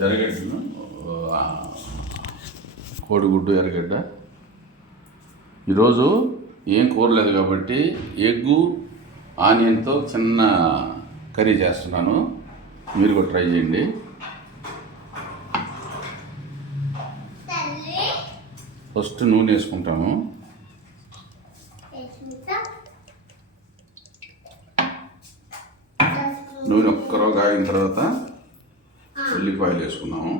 ఎర్రగడ్డను కోడిగుడ్డు ఎర్రగడ్డ. ఈరోజు ఏం కూరలేదు కాబట్టి ఎగ్గు ఆనియన్తో చిన్న కర్రీ చేస్తున్నాను. మీరు కూడా ట్రై చేయండి. ఫస్ట్ నూనె వేసుకుంటాము. నూనె ఒక్కరో కాగిన తర్వాత ఉల్లిపాయలు వేసుకున్నాము.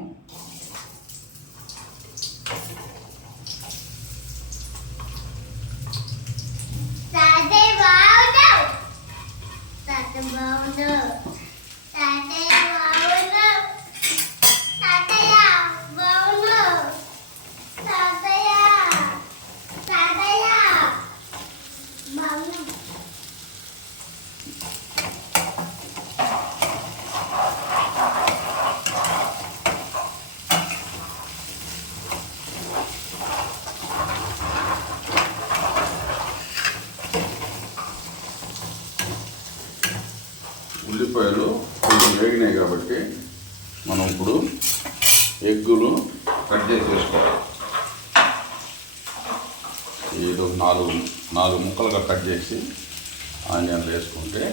ఉల్లిపాయలు కొంచెం వేగినాయి కాబట్టి మనం ఇప్పుడు ఎగ్గులు కట్ చేసి వేసుకోవాలి. ఏదో నాలుగు ముక్కలుగా కట్ చేసి ఆనియన్లు వేసుకుంటే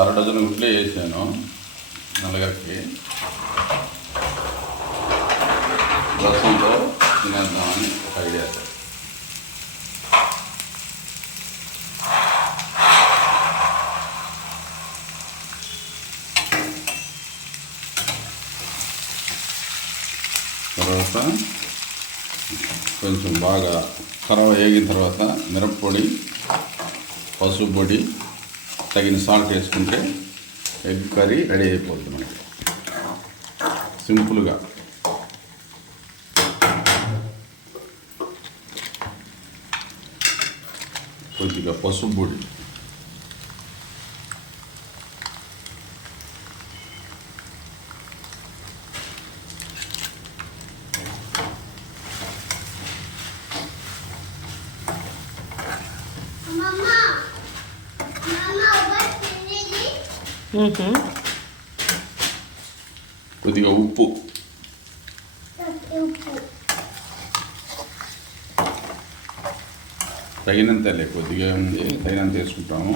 అర డజన్ గుడ్లే వేసాను. నల్లగరికి రసంతో తినేద్దామని ఒక ఐడియా. తర్వాత కొంచెం బాగా కరవ వేగిన తర్వాత మిరప్పొడి, పసుపు పొడి, తగిన సాల్ట్ వేసుకుంటే ఎగ్ కర్రీ రెడీ అయిపోతుంది మనకి సింపుల్గా. కొద్దిగా పసుపు పొడి, కొద్దిగా ఉప్పు, తగినంతలే, కొద్దిగా ఉంది తగినంత వేసుకుంటాము.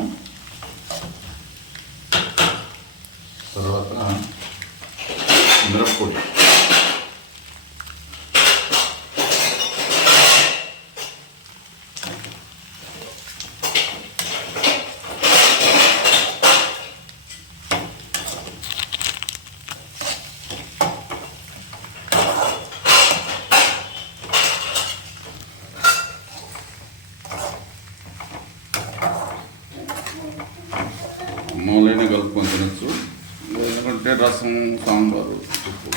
తర్వాత మిరప్పొడి, మూలైనా కలుపుకొని తినచ్చు. ఎందుకంటే రసం, సాంబారు, ఉప్పు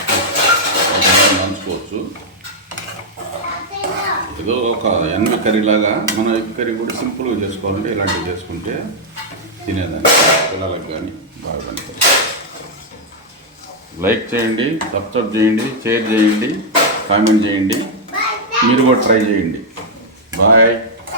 నంచుకోవచ్చు. ఏదో ఒక ఎన్వి కర్రీలాగా మన ఎగ్ కర్రీ కూడా సింపుల్గా చేసుకోవాలంటే ఇలాంటివి చేసుకుంటే తినేదాన్ని పిల్లలకు కానీ బాగా పనికొస్తుంది. లైక్ చేయండి, సబ్స్క్రైబ్ చేయండి, షేర్ చేయండి, కామెంట్ చేయండి. మీరు కూడా ట్రై చేయండి. బాయ్.